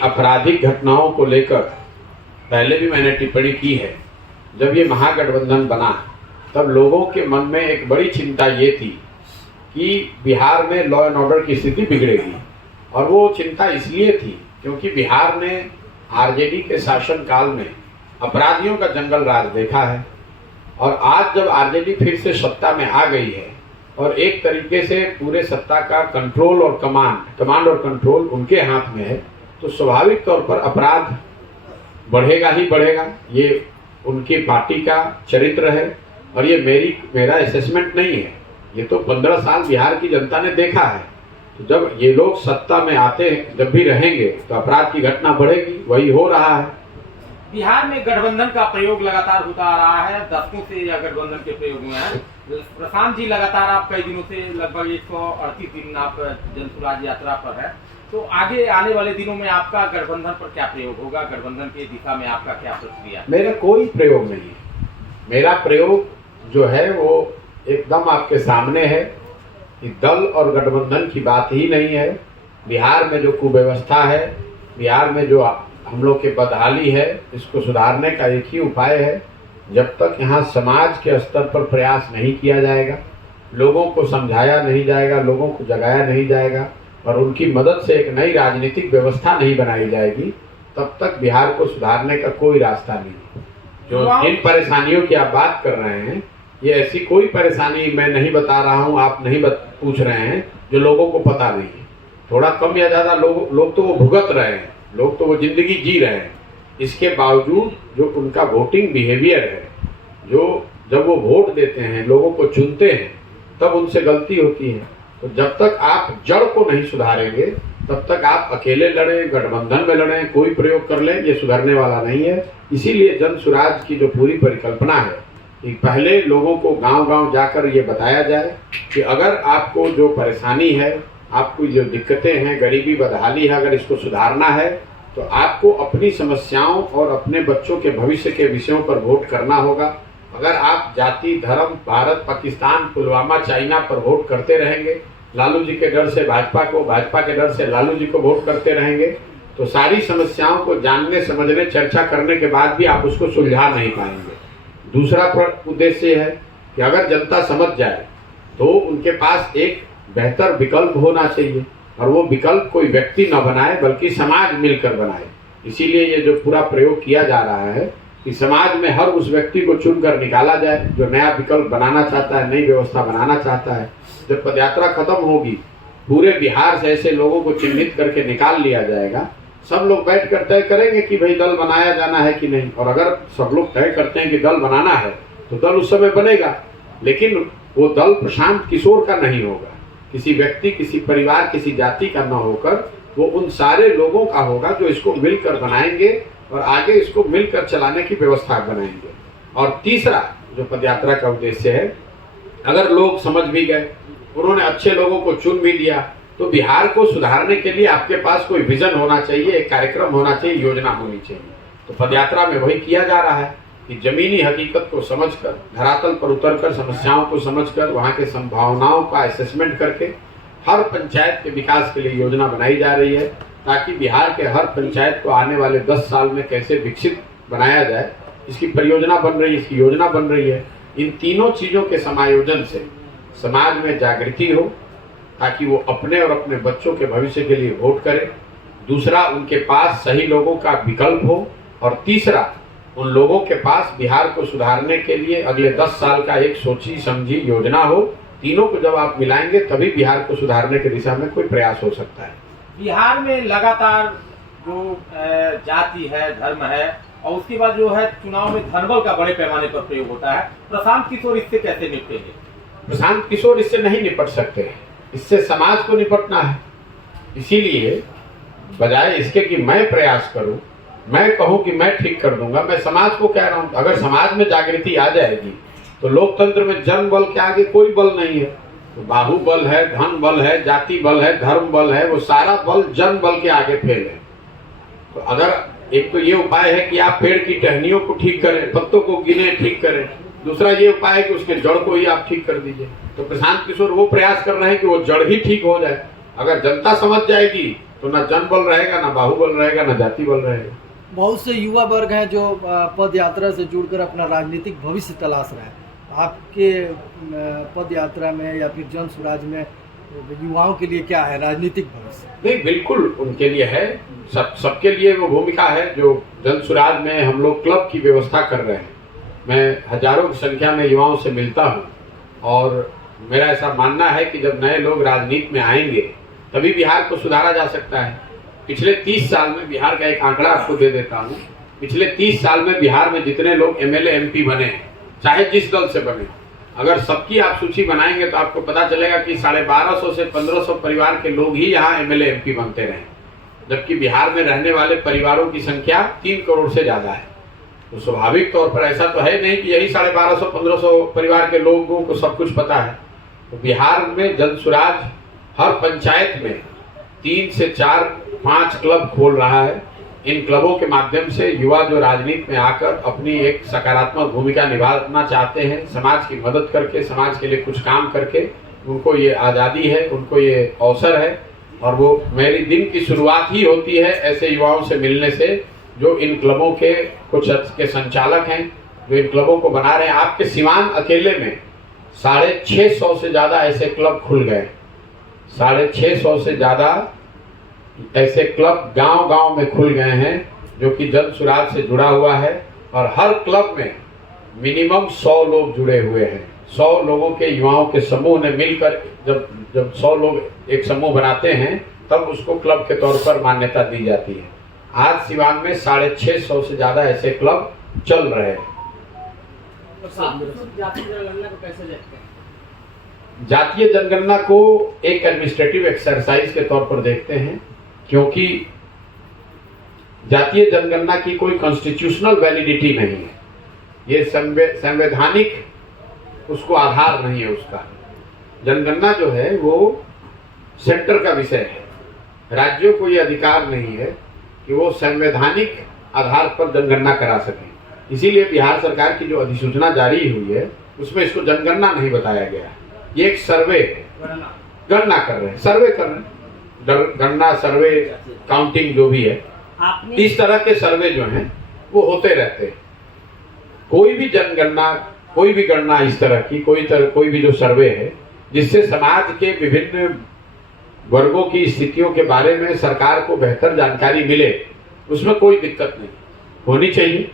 आपराधिक घटनाओं को लेकर पहले भी मैंने टिप्पणी की है। जब ये महागठबंधन बना तब लोगों के मन में एक बड़ी चिंता ये थी कि बिहार में लॉ एंड ऑर्डर की स्थिति बिगड़ेगी, और वो चिंता इसलिए थी क्योंकि बिहार ने आरजेडी के शासनकाल में अपराधियों का जंगल राज देखा है। और आज जब आरजेडी फिर से सत्ता में आ गई है और एक तरीके से पूरे सत्ता का कंट्रोल और कमांड और कंट्रोल उनके हाथ में है, तो स्वाभाविक तौर पर अपराध बढ़ेगा ही बढ़ेगा। ये उनकी पार्टी का चरित्र है और ये मेरा असेसमेंट नहीं है। ये तो 15 साल बिहार की जनता ने देखा है। तो जब ये लोग सत्ता में आते हैं, जब भी रहेंगे, तो अपराध की घटना बढ़ेगी। वही हो रहा है। बिहार में गठबंधन का प्रयोग लगातार होता आ रहा है। दशकों से यह गठबंधन के प्रयोग में है। प्रशांत जी, लगातार आप कई दिनों से लगभग 138 दिन आप जनसुराज यात्रा पर है, तो आगे आने वाले दिनों में आपका गठबंधन पर क्या प्रयोग होगा? गठबंधन की दिशा में आपका क्या प्रक्रिया? मेरा कोई प्रयोग नहीं है। मेरा प्रयोग जो है वो एकदम आपके सामने है कि दल और गठबंधन की बात ही नहीं है। बिहार में जो कुव्यवस्था है, बिहार में जो हम लोग के बदहाली है, इसको सुधारने का एक ही उपाय है। जब तक यहाँ समाज के स्तर पर प्रयास नहीं किया जाएगा, लोगों को समझाया नहीं जाएगा, लोगों को जगाया नहीं जाएगा और उनकी मदद से एक नई राजनीतिक व्यवस्था नहीं बनाई जाएगी, तब तक बिहार को सुधारने का कोई रास्ता नहीं है। जो जिन परेशानियों की आप बात कर रहे हैं, ये ऐसी कोई परेशानी मैं नहीं बता रहा हूँ, आप नहीं पूछ रहे हैं, जो लोगों को पता नहीं है। थोड़ा कम या ज़्यादा लोग तो वो भुगत रहे हैं, लोग तो वो जिंदगी जी रहे हैं। इसके बावजूद जो उनका वोटिंग बिहेवियर है, जो जब वो वोट देते हैं, लोगों को चुनते हैं, तब उनसे गलती होती है। तो जब तक आप जड़ को नहीं सुधारेंगे, तब तक आप अकेले लड़ें, गठबंधन में लड़ें, कोई प्रयोग कर लें, ये सुधरने वाला नहीं है। इसीलिए जन सुराज की जो पूरी परिकल्पना है कि पहले लोगों को गांव-गांव जाकर ये बताया जाए कि अगर आपको जो परेशानी है, आपको जो दिक्कतें हैं, गरीबी बदहाली है, अगर इसको सुधारना है तो आपको अपनी समस्याओं और अपने बच्चों के भविष्य के विषयों पर वोट करना होगा। अगर आप जाति, धर्म, भारत, पाकिस्तान, पुलवामा, चाइना पर वोट करते रहेंगे, लालू जी के डर से भाजपा को, भाजपा के डर से लालू जी को वोट करते रहेंगे, तो सारी समस्याओं को जानने, समझने, चर्चा करने के बाद भी आप उसको सुलझा नहीं पाएंगे। दूसरा उद्देश्य है कि अगर जनता समझ जाए तो उनके पास एक बेहतर विकल्प होना चाहिए, और वो विकल्प कोई व्यक्ति न बनाए बल्कि समाज मिलकर बनाए। इसीलिए ये जो पूरा प्रयोग किया जा रहा है कि समाज में हर उस व्यक्ति को चुनकर निकाला जाए जो नया विकल्प बनाना चाहता है, नई व्यवस्था बनाना चाहता है। जब पदयात्रा खत्म होगी, पूरे बिहार से ऐसे लोगों को चिन्हित करके निकाल लिया जाएगा। सब लोग बैठ कर तय करेंगे कि भाई दल बनाया जाना है कि नहीं, और अगर सब लोग तय करते हैं कि दल बनाना है तो दल उस समय बनेगा, लेकिन वो दल प्रशांत किशोर का नहीं होगा, किसी व्यक्ति, किसी परिवार, किसी जाति का न होकर वो उन सारे लोगों का होगा जो इसको मिलकर बनाएंगे और आगे इसको मिलकर चलाने की व्यवस्था बनाएंगे। और तीसरा जो पदयात्रा का उद्देश्य है, अगर लोग समझ भी गए, उन्होंने अच्छे लोगों को चुन भी दिया, तो बिहार को सुधारने के लिए आपके पास कोई विजन होना चाहिए, एक कार्यक्रम होना चाहिए, योजना होनी चाहिए। तो पदयात्रा में वही किया जा रहा है कि जमीनी हकीकत को समझकर, धरातल पर उतरकर, समस्याओं को समझकर, वहाँ के संभावनाओं का असेसमेंट करके हर पंचायत के विकास के लिए योजना बनाई जा रही है, ताकि बिहार के हर पंचायत को आने वाले 10 साल में कैसे विकसित बनाया जाए, इसकी परियोजना बन रही है, इसकी योजना बन रही है। इन तीनों चीज़ों के समायोजन से समाज में जागृति हो, ताकि वो अपने और अपने बच्चों के भविष्य के लिए वोट करें। दूसरा, उनके पास सही लोगों का विकल्प हो, और तीसरा, उन लोगों के पास बिहार को सुधारने के लिए अगले 10 साल का एक सोची समझी योजना हो। तीनों को जब आप मिलाएंगे तभी बिहार को सुधारने की दिशा में कोई प्रयास हो सकता है। बिहार में लगातार जो जाति है, धर्म है, और उसके बाद जो है चुनाव में धनबल का बड़े पैमाने पर प्रयोग होता है। प्रशांत किशोर इससे कैसे निपटेंगे? प्रशांत किशोर इससे नहीं निपट सकते, इससे समाज को निपटना है। इसीलिए बजाय इसके कि मैं प्रयास करूं, मैं कहूं कि मैं ठीक कर दूंगा, मैं समाज को कह रहा हूं, अगर समाज में जागृति आ जाएगी तो लोकतंत्र में जन बल के आगे कोई बल नहीं है। तो बाहुबल है, धन बल है, जाति बल है, धर्म बल है, वो सारा बल जन बल के आगे फेल है। तो अगर एक तो ये उपाय है कि आप पेड़ की टहनियों को ठीक करें, पत्तों को गिने, ठीक करें। दूसरा ये उपाय है कि उसके जड़ को ही आप ठीक कर दीजिए। तो प्रशांत किशोर वो प्रयास कर रहे हैं कि वो जड़ ही ठीक हो जाए। अगर जनता समझ जाएगी तो ना जनबल रहेगा, ना बाहुबल रहेगा, ना जाति बल रहेगा। बहुत से युवा वर्ग हैं जो पद यात्रा से जुड़कर अपना राजनीतिक भविष्य तलाश रहे हैं। आपके पद यात्रा में या फिर जन स्वराज में युवाओं के लिए क्या है राजनीतिक भविष्य? नहीं, बिल्कुल उनके लिए है, सबके लिए वो भूमिका है। जो जन स्वराज में हम लोग क्लब की व्यवस्था कर रहे हैं, मैं हजारों की संख्या में युवाओं से मिलता हूँ और मेरा ऐसा मानना है कि जब नए लोग राजनीति में आएंगे तभी बिहार को सुधारा जा सकता है। पिछले 30 साल में बिहार का एक आंकड़ा आपको दे देता हूँ। पिछले 30 साल में बिहार में जितने लोग एमएलए एमपी बने हैं, चाहे जिस दल से बने, अगर सबकी आप सूची बनाएंगे तो आपको पता चलेगा कि 1250 से 1500 परिवार के लोग ही यहाँ एमएलए एमपी बनते रहे, जबकि बिहार में रहने वाले परिवारों की संख्या 3 करोड़ से ज्यादा है। तो स्वाभाविक तौर पर ऐसा तो है नहीं कि यही 1250-1500 परिवार के लोगों को सब कुछ पता है। तो बिहार में जन स्वराज हर पंचायत में 3 से 4-5 क्लब खोल रहा है। इन क्लबों के माध्यम से युवा जो राजनीति में आकर अपनी एक सकारात्मक भूमिका निभाना चाहते हैं, समाज की मदद करके, समाज के लिए कुछ काम करके, उनको ये आज़ादी है, उनको ये अवसर है। और वो मेरी दिन की शुरुआत ही होती है ऐसे युवाओं से मिलने से जो इन क्लबों के कुछ के संचालक हैं, जो इन क्लबों को बना रहे हैं। आपके सिवान अकेले में 650 से ज़्यादा ऐसे क्लब खुल गए, 650 से ज़्यादा ऐसे क्लब गांव-गांव में खुल गए हैं जो कि जन स्वराज से जुड़ा हुआ है। और हर क्लब में मिनिमम 100 लोग जुड़े हुए हैं। 100 लोगों के युवाओं के समूह ने मिलकर जब 100 लोग एक समूह बनाते हैं तब उसको क्लब के तौर पर मान्यता दी जाती है। आज सिवान में 650 से ज़्यादा ऐसे क्लब चल रहे हैं। जातीय जनगणना को एक एडमिनिस्ट्रेटिव एक्सरसाइज के तौर पर देखते हैं, क्योंकि जातीय जनगणना की कोई कॉन्स्टिट्यूशनल वैलिडिटी नहीं है। ये संवैधानिक उसको आधार नहीं है उसका। जनगणना जो है वो सेंटर का विषय है। राज्यों को ये अधिकार नहीं है कि वो संवैधानिक आधार पर जनगणना करा सकें। इसीलिए बिहार सरकार की जो अधिसूचना जारी हुई है उसमें इसको जनगणना नहीं बताया गया। ये एक सर्वे है, गणना कर रहे हैं, सर्वे कर रहे हैं। गणना, सर्वे, काउंटिंग जो भी है, इस तरह के सर्वे जो हैं वो होते रहते हैं। कोई भी जनगणना, कोई भी गणना इस तरह की, कोई भी जो सर्वे है जिससे समाज के विभिन्न वर्गों की स्थितियों के बारे में सरकार को बेहतर जानकारी मिले, उसमें कोई दिक्कत नहीं, होनी चाहिए।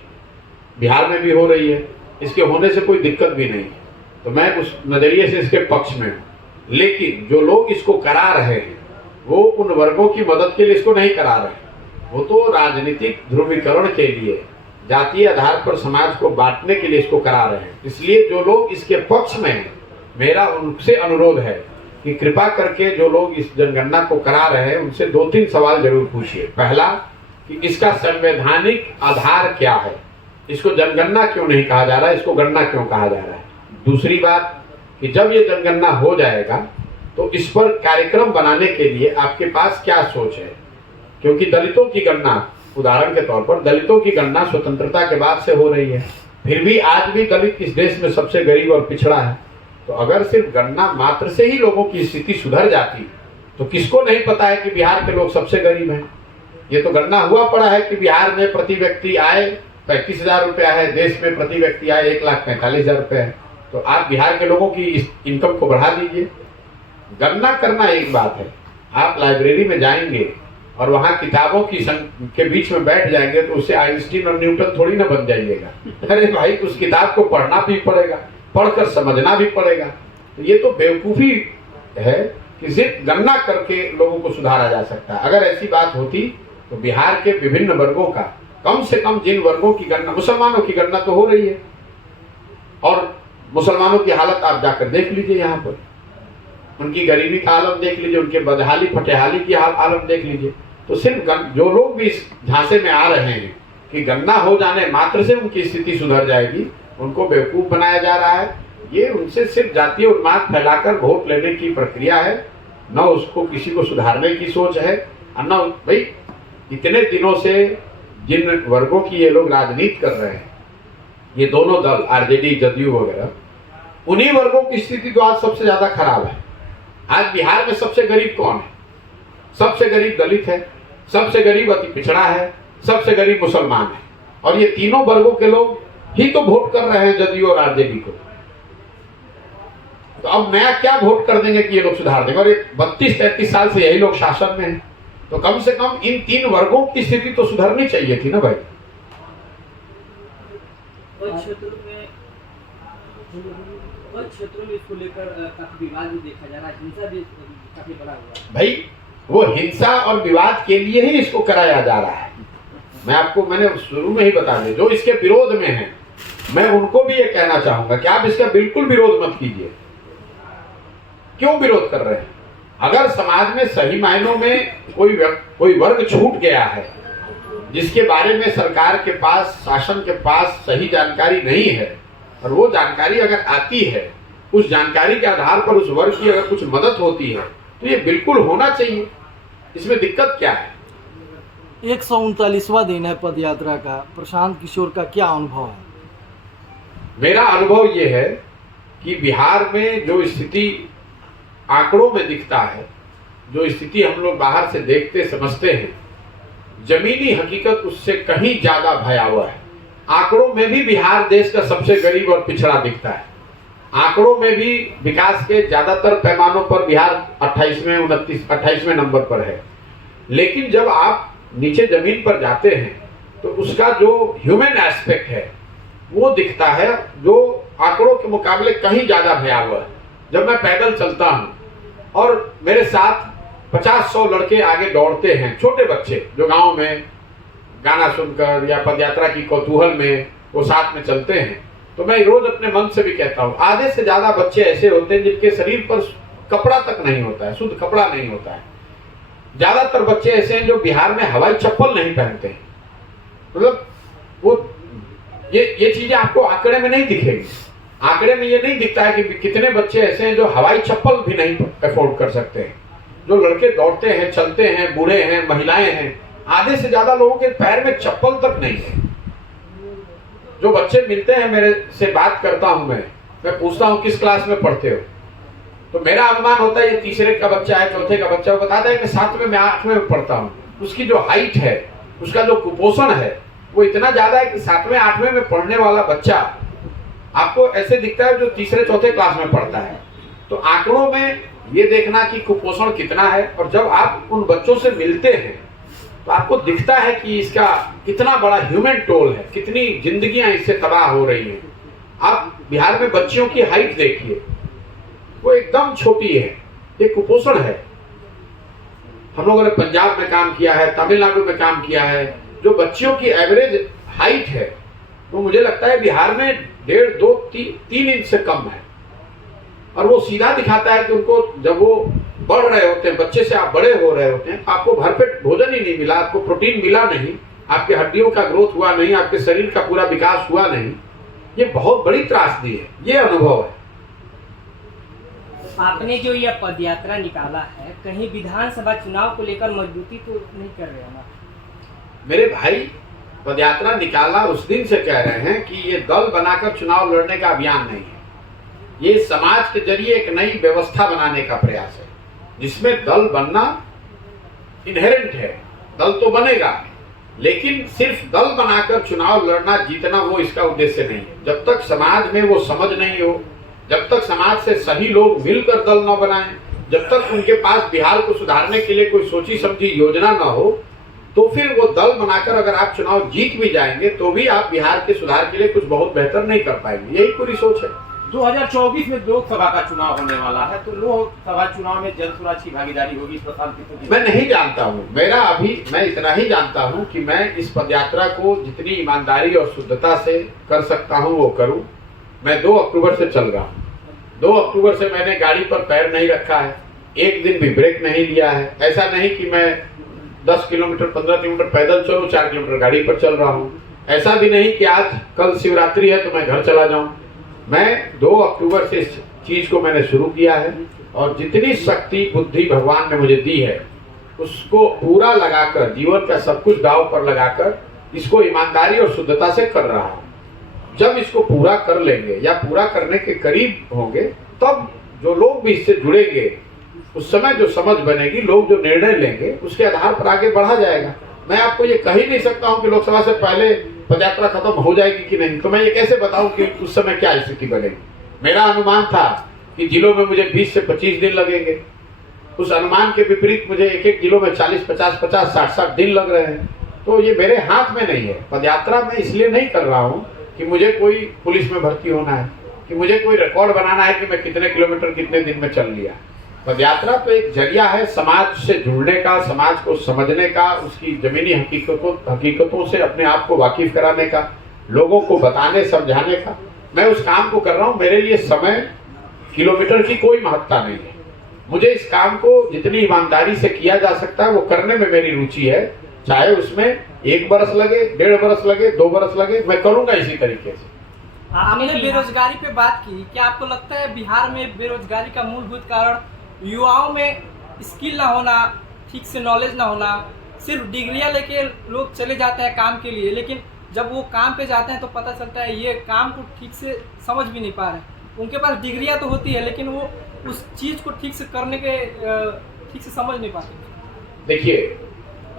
बिहार में भी हो रही है, इसके होने से कोई दिक्कत भी नहीं है। तो मैं उस नजरिए से इसके पक्ष में हूँ। लेकिन जो लोग इसको करा रहे हैं वो उन वर्गों की मदद के लिए इसको नहीं करा रहे हैं, वो तो राजनीतिक ध्रुवीकरण के लिए, जातीय आधार पर समाज को बांटने के लिए इसको करा रहे हैं। इसलिए जो लोग इसके पक्ष में हैं, मेरा उनसे अनुरोध है कि कृपा करके जो लोग इस जनगणना को करा रहे हैं उनसे 2-3 सवाल जरूर पूछिए। पहला कि इसका संवैधानिक आधार क्या है, इसको जनगणना क्यों नहीं कहा जा रहा है, इसको गणना क्यों कहा जा रहा है। दूसरी बात कि जब ये जनगणना हो जाएगा तो इस पर कार्यक्रम बनाने के लिए आपके पास क्या सोच है, क्योंकि दलितों की गणना, उदाहरण के तौर पर दलितों की गणना स्वतंत्रता के बाद से हो रही है, फिर भी आज भी दलित इस देश में सबसे गरीब और पिछड़ा है। तो अगर सिर्फ गणना मात्र से ही लोगों की स्थिति सुधर जाती तो किसको नहीं पता है कि बिहार के लोग सबसे गरीब हैं। ये तो गणना हुआ पड़ा है कि बिहार में प्रति व्यक्ति आय 35,000 रुपया है, देश में प्रति व्यक्ति आय 1,45,000 रुपये है। तो आप बिहार के लोगों की इस इनकम को बढ़ा दीजिए। गणना करना एक बात है, आप लाइब्रेरी में जाएंगे और वहाँ किताबों के बीच में बैठ जाएंगे तो उससे आइंस्टीन और न्यूटन थोड़ी ना बन जाइएगा। अरे भाई, उस किताब को पढ़ना भी पड़ेगा, पढ़कर समझना भी पड़ेगा। तो ये तो बेवकूफ़ी है कि सिर्फ गणना करके लोगों को सुधारा जा सकता है। अगर ऐसी बात होती तो बिहार के विभिन्न वर्गों का, कम से कम जिन वर्गों की गणना, मुसलमानों की गणना तो हो रही है, और मुसलमानों की हालत आप जाकर देख लीजिए, यहाँ पर उनकी गरीबी का आलम देख लीजिए, उनके बदहाली फटेहाली की आलम देख लीजिए। तो सिर्फ जो लोग भी इस झांसे में आ रहे हैं कि गणना हो जाने मात्र से उनकी स्थिति सुधर जाएगी, उनको बेवकूफ़ बनाया जा रहा है। ये उनसे सिर्फ जातीय उन्माद फैलाकर वोट लेने की प्रक्रिया है, न उसको किसी को सुधारने की सोच है। न भाई, इतने दिनों से जिन वर्गों की ये लोग राजनीति कर रहे हैं, ये दोनों दल आरजेडी जदयू वगैरह, उन्हीं वर्गों की स्थिति तो आज सबसे ज्यादा खराब है। आज बिहार में सबसे गरीब कौन है? सबसे गरीब दलित है, सबसे गरीब अति पिछड़ा है, सबसे गरीब मुसलमान है। और ये तीनों वर्गों के लोग ही तो वोट कर रहे हैं जदयू और आरजेडी को। तो अब नया क्या वोट कर देंगे कि ये लोग सुधार देंगे? और ये 32-33 साल से यही लोग शासन में हैं, तो कम से कम इन 3 वर्गों की स्थिति तो सुधरनी चाहिए थी ना भाई। क्षेत्रों में इसको लेकर काफी विवाद भी देखा जा रहा है, हिंसा भी काफी बड़ा हुआ है। भाई वो हिंसा और विवाद के लिए ही इसको कराया जा रहा है। मैंने शुरू में ही बता दिया, जो इसके विरोध में है मैं उनको भी ये कहना चाहूंगा कि आप इसका बिल्कुल विरोध मत कीजिए। क्यों विरोध कर रहे हैं? अगर समाज में सही मायनों में कोई वर्ग छूट गया है जिसके बारे में सरकार के पास, शासन के पास सही जानकारी नहीं है, और वो जानकारी अगर आती है, उस जानकारी के आधार पर उस वर्ग की अगर कुछ मदद होती है तो ये बिल्कुल होना चाहिए। इसमें दिक्कत क्या है? 139वां दिन है पद यात्रा का। प्रशांत किशोर का क्या अनुभव है? मेरा अनुभव ये है कि बिहार में जो स्थिति आंकड़ों में दिखता है, जो स्थिति हम लोग बाहर से देखते समझते हैं, जमीनी हकीकत उससे कहीं ज्यादा भयावह है। आंकड़ों में भी बिहार देश का सबसे गरीब और पिछड़ा दिखता है। आंकड़ों में भी विकास के ज्यादातर पैमानों पर बिहार 28वें नंबर पर है। लेकिन जब आप नीचे जमीन पर जाते हैं तो उसका जो ह्यूमन एस्पेक्ट है वो दिखता है, जो आंकड़ों के मुकाबले कहीं ज्यादा भयावह है। जब मैं पैदल चलता हूं और मेरे साथ 50-100 लड़के आगे दौड़ते हैं, छोटे बच्चे जो गांव में गाना सुनकर या पदयात्रा की कौतूहल में वो साथ में चलते हैं, तो मैं रोज अपने मन से भी कहता हूँ, आधे से ज्यादा बच्चे ऐसे होते हैं जिनके शरीर पर कपड़ा तक नहीं होता है, शुद्ध कपड़ा नहीं होता है। ज्यादातर बच्चे ऐसे हैं जो बिहार में हवाई चप्पल नहीं पहनते हैं। मतलब वो ये चीजें आपको आंकड़े में नहीं दिखेगी। आंकड़े में ये नहीं दिखता है कि कितने बच्चे ऐसे हैं जो हवाई चप्पल भी नहीं अफोर्ड कर सकते हैं। जो लड़के दौड़ते हैं, चलते हैं, बूढ़े हैं, महिलाएं हैं, आधे से ज्यादा लोगों के पैर में चप्पल तक नहीं है। जो बच्चे मिलते हैं, मेरे से बात करता हूं मैं पूछता हूं किस क्लास में पढ़ते हो, तो मेरा अनुमान होता है ये तीसरे का बच्चा है, चौथे का बच्चा है। वो बताता है कि 7वें में 8वें में पढ़ता हूँ। उसकी जो हाइट है, उसका जो कुपोषण है वो इतना ज्यादा है कि 7वें 8वें में पढ़ने वाला बच्चा आपको ऐसे दिखता है जो तीसरे चौथे क्लास में पढ़ता है। तो आंकड़ों में ये देखना कि कुपोषण कितना है, और जब आप उन बच्चों से मिलते हैं तो आपको दिखता है कि इसका कितना बड़ा ह्यूमन टोल है, कितनी जिंदगियां इससे तबाह हो रही हैं। आप बिहार में बच्चियों की हाइट देखिए, वो एकदम छोटी है। ये कुपोषण है। हम लोगों ने पंजाब में काम किया है, तमिलनाडु में काम किया है। जो बच्चियों की एवरेज हाइट है वो मुझे लगता है बिहार में 1.5, 2, 3 इंच से कम है। और वो सीधा दिखाता है कि उनको जब वो बढ़ रहे होते हैं, बच्चे से आप बड़े हो रहे होते हैं, आपको भरपेट भोजन ही नहीं मिला, आपको प्रोटीन मिला नहीं, आपके हड्डियों का ग्रोथ हुआ नहीं, आपके शरीर का पूरा विकास हुआ नहीं। ये बहुत बड़ी त्रासदी है। ये अनुभव है। आपने जो यह पदयात्रा निकाला है, कहीं विधानसभा चुनाव को लेकर मजबूती तो नहीं कर रहे हैं ना? मेरे भाई, पदयात्रा निकाला उस दिन से कह रहे हैं कि ये दल बनाकर चुनाव लड़ने का अभियान नहीं है। ये समाज के जरिए एक नई व्यवस्था बनाने का प्रयास है, जिसमें दल बनना इनहेरेंट है। दल तो बनेगा, लेकिन सिर्फ दल बनाकर चुनाव लड़ना, जीतना, वो इसका उद्देश्य नहीं है। जब तक समाज में वो समझ नहीं हो, जब तक समाज से सही लोग मिलकर दल न बनाएं, जब तक उनके पास बिहार को सुधारने के लिए कोई सोची समझी योजना न हो, तो फिर वो दल बनाकर अगर आप चुनाव जीत भी जाएंगे तो भी आप बिहार के सुधार के लिए कुछ बहुत बेहतर नहीं कर पाएंगे। यही पूरी सोच है। 2024 में लोकसभा का चुनाव होने वाला है, तो लोकसभा चुनाव में जनसुराज की भागीदारी होगी प्रशांत किशोर जी? मैं नहीं जानता हूँ। मैं इतना ही जानता हूँ कि मैं इस पदयात्रा को जितनी ईमानदारी और शुद्धता से कर सकता हूँ वो करूँ। मैं 2 अक्टूबर से चल रहा हूँ। 2 अक्टूबर से मैंने गाड़ी पर पैर नहीं रखा है, एक दिन भी ब्रेक नहीं लिया है। ऐसा नहीं कि मैं 10 किलोमीटर 15 किलोमीटर पैदल चलूँ, 4 किलोमीटर गाड़ी पर चल रहा हूँ। ऐसा भी नहीं कि आज कल शिवरात्रि है तो मैं घर चला जाऊँ। मैं 2 अक्टूबर से इस चीज को मैंने शुरू किया है, और जितनी शक्ति बुद्धि भगवान ने मुझे दी है उसको पूरा लगाकर, जीवन का सब कुछ दांव पर लगाकर इसको ईमानदारी और शुद्धता से कर रहा हूँ। जब इसको पूरा कर लेंगे या पूरा करने के करीब होंगे, तब जो लोग भी इससे जुड़ेंगे उस समय जो समझ बनेगी, लोग जो निर्णय लेंगे, उसके आधार पर आगे बढ़ा जाएगा। मैं आपको ये कह ही नहीं सकता हूं कि लोकसभा से पहले पदयात्रा खत्म हो जाएगी कि नहीं, तो मैं ये कैसे बताऊं कि उस समय क्या स्थिति बनेगी। मेरा अनुमान था कि जिलों में मुझे 20 से 25 दिन लगेंगे। उस अनुमान के विपरीत मुझे एक एक जिलों में 40, 50, 50, 60 दिन लग रहे हैं। तो ये मेरे हाथ में नहीं है। पदयात्रा मैं इसलिए नहीं कर रहा हूँ कि मुझे कोई पुलिस में भर्ती होना है, कि मुझे कोई रिकॉर्ड बनाना है कि मैं कितने किलोमीटर कितने दिन में चल लिया। पदयात्रा तो एक जरिया है समाज से जुड़ने का, समाज को समझने का, उसकी जमीनी हकीकतों से अपने आप को वाकिफ कराने का, लोगों को बताने समझाने का। मैं उस काम को कर रहा हूँ। मेरे लिए समय, किलोमीटर की कोई महत्ता नहीं है। मुझे इस काम को जितनी ईमानदारी से किया जा सकता है वो करने में मेरी रुचि है। चाहे उसमें 1 बरस लगे, 1.5 बरस लगे, 2 बरस लगे, मैं करूंगा इसी तरीके से। आपने बेरोजगारी पे बात की, क्या आपको लगता है बिहार में बेरोजगारी का मूलभूत कारण युवाओं में स्किल ना होना, ठीक से नॉलेज ना होना? सिर्फ डिग्रियां लेके लोग चले जाते हैं काम के लिए, लेकिन जब वो काम पे जाते हैं तो पता चलता है ये काम को ठीक से समझ भी नहीं पा रहे। उनके पास डिग्रियां तो होती है लेकिन वो उस चीज़ को ठीक से करने के ठीक से समझ नहीं पाते। देखिए,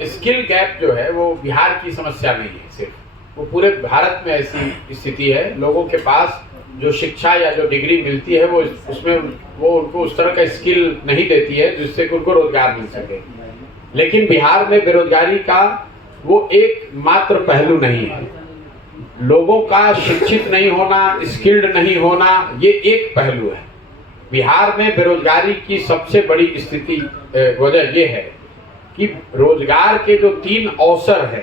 स्किल गैप जो है वो बिहार की समस्या नहीं है सिर्फ, वो पूरे भारत में ऐसी स्थिति है। लोगों के पास जो शिक्षा या जो डिग्री मिलती है वो उसमें वो उनको उस तरह का स्किल नहीं देती है जिससे कि उनको रोजगार मिल सके। लेकिन बिहार में बेरोजगारी का वो एक मात्र पहलू नहीं है। लोगों का शिक्षित नहीं होना, स्किल्ड नहीं होना, ये एक पहलू है। बिहार में बेरोजगारी की सबसे बड़ी स्थिति वजह ये है कि रोजगार के जो 3 अवसर है,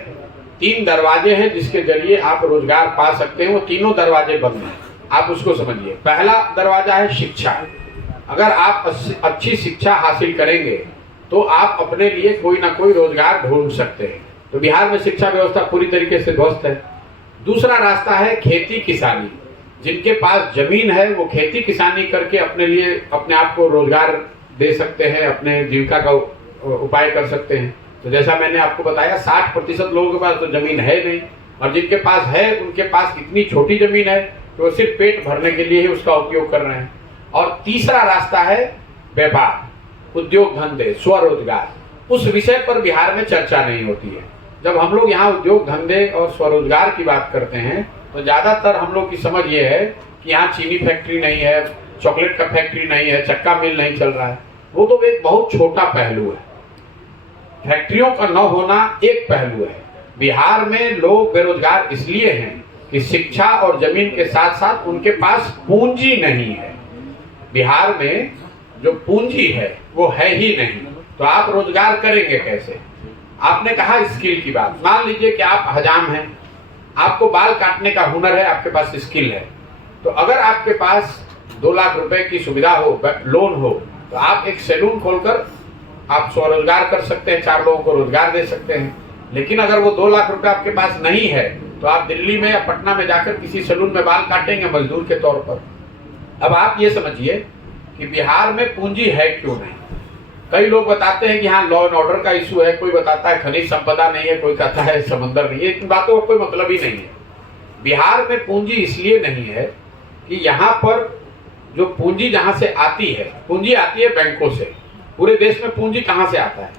3 दरवाजे हैं जिसके जरिए आप रोजगार पा सकते हैं, वो तीनों दरवाजे बंद हैं। आप उसको समझिए। पहला दरवाजा है शिक्षा। अगर आप अच्छी शिक्षा हासिल करेंगे तो आप अपने लिए कोई ना कोई रोजगार ढूंढ सकते हैं। तो बिहार में शिक्षा व्यवस्था पूरी तरीके से ध्वस्त है। दूसरा रास्ता है खेती किसानी। जिनके पास जमीन है वो खेती किसानी करके अपने लिए अपने आप को रोजगार दे सकते हैं, अपने जीविका का उपाय कर सकते हैं। तो जैसा मैंने आपको बताया 60% लोगों के पास तो जमीन है नहीं, और जिनके पास है उनके पास इतनी छोटी जमीन है कि वो सिर्फ पेट भरने के लिए ही उसका उपयोग कर रहे हैं। और तीसरा रास्ता है व्यापार, उद्योग धंधे, स्वरोजगार। उस विषय पर बिहार में चर्चा नहीं होती है। जब हम लोग यहाँ उद्योग धंधे और स्वरोजगार की बात करते हैं तो ज्यादातर हम लोग की समझ ये है कि यहाँ चीनी फैक्ट्री नहीं है, चॉकलेट का फैक्ट्री नहीं है, चक्का मिल नहीं चल रहा है। वो तो एक बहुत छोटा पहलू है। फैक्ट्रियों का न होना एक पहलू है। बिहार में लोग बेरोजगार इसलिए हैं कि शिक्षा और जमीन के साथ साथ उनके पास पूंजी नहीं है। बिहार में जो पूंजी है वो है ही नहीं, तो आप रोजगार करेंगे कैसे? आपने कहा स्किल की बात। मान लीजिए कि आप हजाम हैं, आपको बाल काटने का हुनर है, आपके पास स्किल है, तो अगर आपके पास 2 लाख रुपए की सुविधा हो, लोन हो, तो आप एक सैलून खोलकर आप स्वरोजगार कर सकते हैं, 4 लोगों को रोजगार दे सकते हैं। लेकिन अगर वो 2 लाख रुपए आपके पास नहीं है तो आप दिल्ली में या पटना में जाकर किसी सैलून में बाल काटेंगे मजदूर के तौर पर। अब आप ये समझिए कि बिहार में पूंजी है क्यों नहीं। कई लोग बताते हैं कि हाँ लॉ एंड ऑर्डर का इशू है, कोई बताता है खनिज संपदा नहीं है, कोई कहता है समंदर नहीं है। इन बातों का कोई मतलब ही नहीं है। बिहार में पूंजी इसलिए नहीं है कि यहाँ पर जो पूंजी जहाँ से आती है, पूंजी आती है बैंकों से। पूरे देश में पूंजी कहाँ से आता है?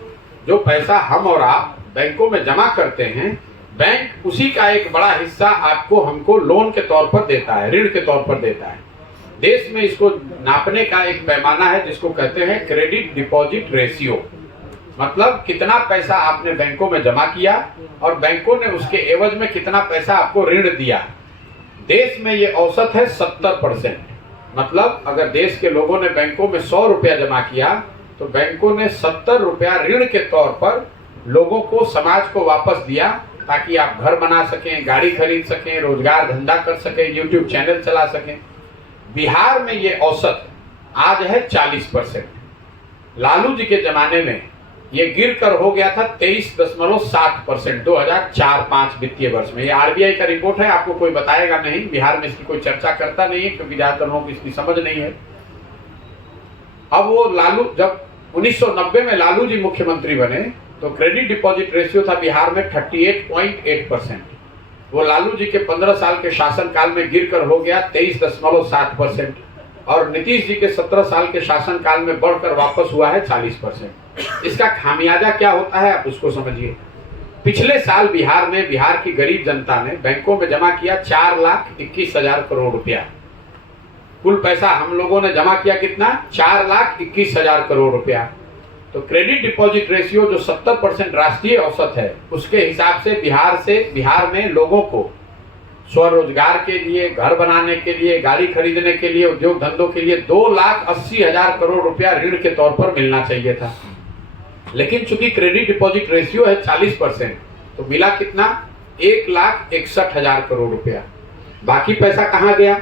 जो पैसा हम और आप बैंकों में जमा करते हैं, बैंक उसी का एक बड़ा हिस्सा आपको हमको लोन के तौर पर देता है, ऋण के तौर पर देता है। देश में इसको नापने का एक पैमाना है जिसको कहते हैं क्रेडिट डिपॉजिट रेशियो। मतलब कितना पैसा आपने बैंकों में जमा किया और बैंकों ने उसके एवज में कितना पैसा आपको ऋण दिया। देश में ये औसत है 70%। मतलब अगर देश के लोगों ने बैंकों में 100 रुपया जमा किया तो बैंकों ने 70 रुपया ऋण के तौर पर लोगों को, समाज को वापस दिया, ताकि आप घर बना सकें, गाड़ी खरीद सकें, रोजगार धंधा कर सकें, यूट्यूब चैनल चला सकें। बिहार में ये औसत आज है 40%। लालू जी के जमाने में ये गिर कर हो गया था 23.7% 2004-05 वित्तीय वर्ष में। ये आरबीआई का रिपोर्ट है, आपको कोई बताएगा नहीं। बिहार में इसकी कोई चर्चा करता नहीं है क्योंकि ज्यादातर लोगों को इसकी समझ नहीं है। अब वो लालू, जब 1990 में लालू जी मुख्यमंत्री बने तो क्रेडिट डिपॉजिट रेशियो था बिहार में 38.8%। वो लालू जी के 15 साल के शासनकाल में गिरकर हो गया 23.7%। और नीतीश जी के 17 साल के शासनकाल में बढ़कर वापस हुआ है 40%। इसका खामियाजा क्या होता है आप उसको समझिए। पिछले साल बिहार में बिहार की गरीब जनता ने बैंकों में जमा किया 4,21,000 करोड़ रुपया। कुल पैसा हम लोगों ने जमा किया कितना? 4,21,000 करोड़ रुपया। तो क्रेडिट डिपॉजिट रेशियो जो 70% राष्ट्रीय औसत है, उसके हिसाब से बिहार में लोगों को स्वरोजगार के लिए, घर बनाने के लिए, गाड़ी खरीदने के लिए, उद्योग धंधों के लिए 2,80,000 करोड़ रुपया ऋण के तौर पर मिलना चाहिए था। लेकिन चूंकि क्रेडिट डिपॉजिट रेशियो है 40%, तो मिला कितना? 1,61,000 करोड़ रुपया। बाकी पैसा कहाँ गया?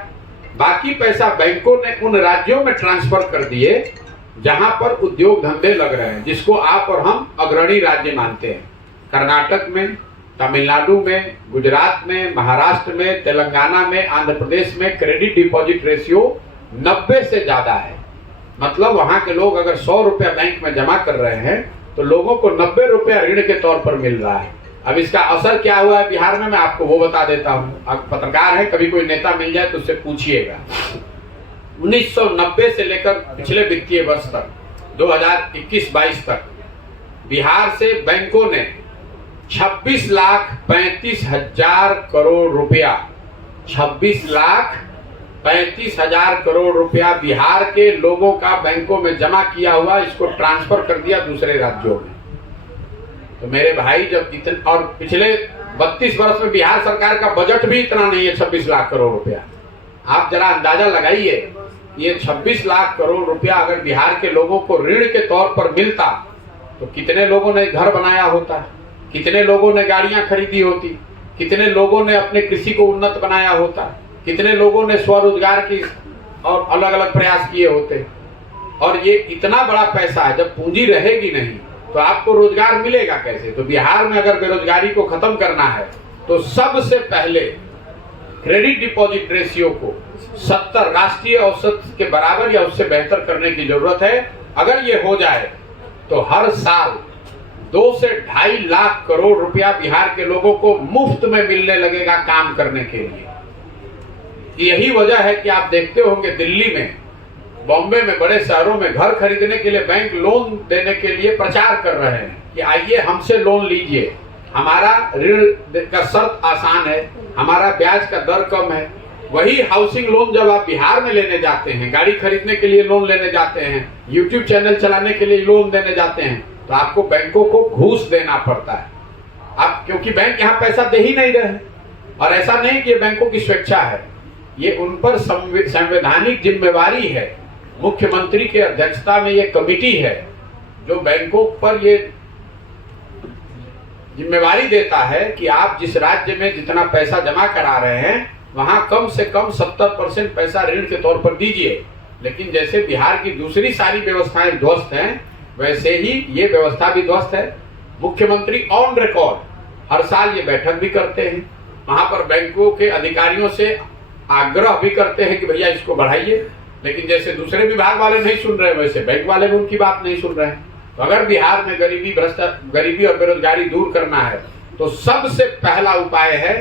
बाकी पैसा बैंकों ने उन राज्यों में ट्रांसफर कर दिए जहां पर उद्योग धंधे लग रहे हैं, जिसको आप और हम अग्रणी राज्य मानते हैं। कर्नाटक में, तमिलनाडु में, गुजरात में, महाराष्ट्र में, तेलंगाना में, आंध्र प्रदेश में क्रेडिट डिपॉजिट रेशियो 90 से ज्यादा है। मतलब वहां के लोग अगर 100 रुपया बैंक में जमा कर रहे हैं तो लोगों को 90 रुपया ऋण के तौर पर मिल रहा है। अब इसका असर क्या हुआ है बिहार में, मैं आपको वो बता देता हूँ। आप पत्रकार हैं, कभी कोई नेता मिल जाए तो उससे पूछिएगा। 1990 से लेकर पिछले वित्तीय वर्ष तक 2021-22 तक बिहार से बैंकों ने 26,35,000 करोड़ रुपया 26,35,000 करोड़ रुपया बिहार के लोगों का बैंकों में जमा किया हुआ, इसको ट्रांसफर कर दिया दूसरे राज्यों में। तो मेरे भाई, जब इतना, और पिछले 32 वर्ष में बिहार सरकार का बजट भी इतना नहीं है 26 लाख करोड़ रुपया। आप जरा अंदाजा लगाइए, ये 26 लाख करोड़ रुपया अगर बिहार के लोगों को ऋण के तौर पर मिलता तो कितने लोगों ने घर बनाया होता, कितने लोगों ने गाड़ियां खरीदी होती, कितने लोगों ने अपने कृषि को उन्नत बनाया होता, कितने लोगों ने स्वरोजगार की और अलग अलग प्रयास किए होते। और ये इतना बड़ा पैसा है, जब पूंजी रहेगी नहीं तो आपको रोजगार मिलेगा कैसे? तो बिहार में अगर बेरोजगारी को खत्म करना है तो सबसे पहले क्रेडिट डिपॉजिट रेशियो को 70 राष्ट्रीय औसत के बराबर या उससे बेहतर करने की जरूरत है। अगर ये हो जाए तो हर साल 2 से 2.5 लाख करोड़ रुपया बिहार के लोगों को मुफ्त में मिलने लगेगा काम करने के लिए। यही वजह है कि आप देखते होंगे दिल्ली में, बॉम्बे में, बड़े शहरों में घर खरीदने के लिए बैंक लोन देने के लिए प्रचार कर रहे हैं कि आइए हमसे लोन लीजिए, हमारा ऋण का शर्त आसान है, हमारा ब्याज का दर कम है। वही हाउसिंग लोन जब आप बिहार में लेने जाते हैं, गाड़ी खरीदने के लिए लोन लेने जाते हैं, यूट्यूब चैनल चलाने के लिए लोन देने जाते हैं, तो आपको बैंकों को घूस देना पड़ता है। आप, क्योंकि बैंक यहाँ पैसा दे ही नहीं रहे। और ऐसा नहीं कि ये बैंकों की स्वेच्छा है, ये उन पर संवैधानिक जिम्मेवारी है। मुख्यमंत्री के अध्यक्षता में ये कमिटी है जो बैंकों पर ये जिम्मेवारी देता है कि आप जिस राज्य में जितना पैसा जमा करा रहे हैं वहां कम से कम 70% पैसा ऋण के तौर पर दीजिए। लेकिन जैसे बिहार की दूसरी सारी व्यवस्थाएं ध्वस्त हैं, वैसे ही ये व्यवस्था भी ध्वस्त है। मुख्यमंत्री ऑन रिकॉर्ड हर साल ये बैठक भी करते हैं, वहां पर बैंकों के अधिकारियों से आग्रह भी करते हैं कि भैया इसको बढ़ाइए। लेकिन जैसे दूसरे विभाग वाले नहीं सुन रहे, वैसे बैंक वाले भी उनकी बात नहीं सुन रहे हैं। तो अगर बिहार में गरीबी और बेरोजगारी दूर करना है तो सबसे पहला उपाय है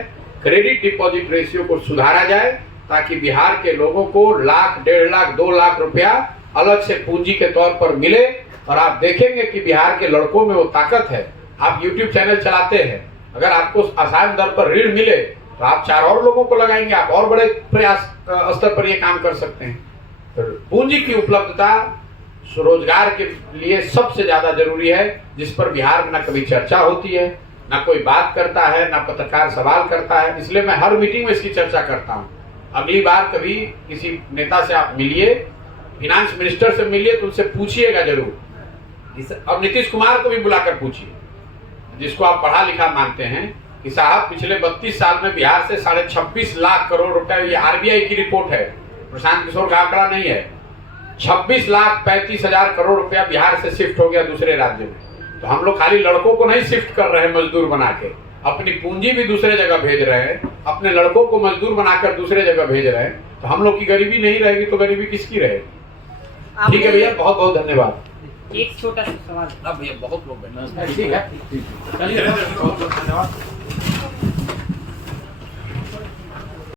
क्रेडिट डिपॉजिट रेशियो को सुधारा जाए, ताकि बिहार के लोगों को 1 लाख, 1.5 लाख, 2 लाख रुपया अलग से पूंजी के तौर पर मिले। और आप देखेंगे कि बिहार के लड़कों में वो ताकत है। आप यूट्यूब चैनल चलाते हैं, अगर आपको आसान दर पर ऋण मिले तो आप 4 और लोगों को लगाएंगे, आप और बड़े प्रयास स्तर पर ये काम कर सकते हैं। तो पूंजी की उपलब्धता स्वरोजगार के लिए सबसे ज्यादा जरूरी है, जिस पर बिहार में न कभी चर्चा होती है, ना कोई बात करता है, ना पत्रकार सवाल करता है। इसलिए मैं हर मीटिंग में इसकी चर्चा करता हूँ। अगली बार कभी किसी नेता से आप मिलिए, फिनांस मिनिस्टर से मिलिए, तो उनसे पूछिएगा जरूर। और नीतीश कुमार को भी बुलाकर पूछिए, जिसको आप पढ़ा लिखा मानते हैं, कि साहब पिछले 32 साल में बिहार से 26.5 लाख करोड़ रुपए, ये आरबीआई की रिपोर्ट है, प्रशांत किशोर का आंकड़ा नहीं है, 26,35,000 करोड़ रुपया बिहार से शिफ्ट हो गया दूसरे राज्य में। तो हम लोग खाली लड़कों को नहीं शिफ्ट कर रहे हैं मजदूर बना के, अपनी पूंजी भी दूसरे जगह भेज रहे हैं, अपने लड़कों को मजदूर बनाकर दूसरे जगह भेज रहे हैं। तो हम लोग की गरीबी नहीं रहेगी तो गरीबी किसकी रहेगी? ठीक है भैया, बहुत बहुत धन्यवाद। एक छोटा सा सवाल। अब भैया बहुत लोग बैठे हैं। ठीक है, चलिए बहुत बहुत धन्यवाद।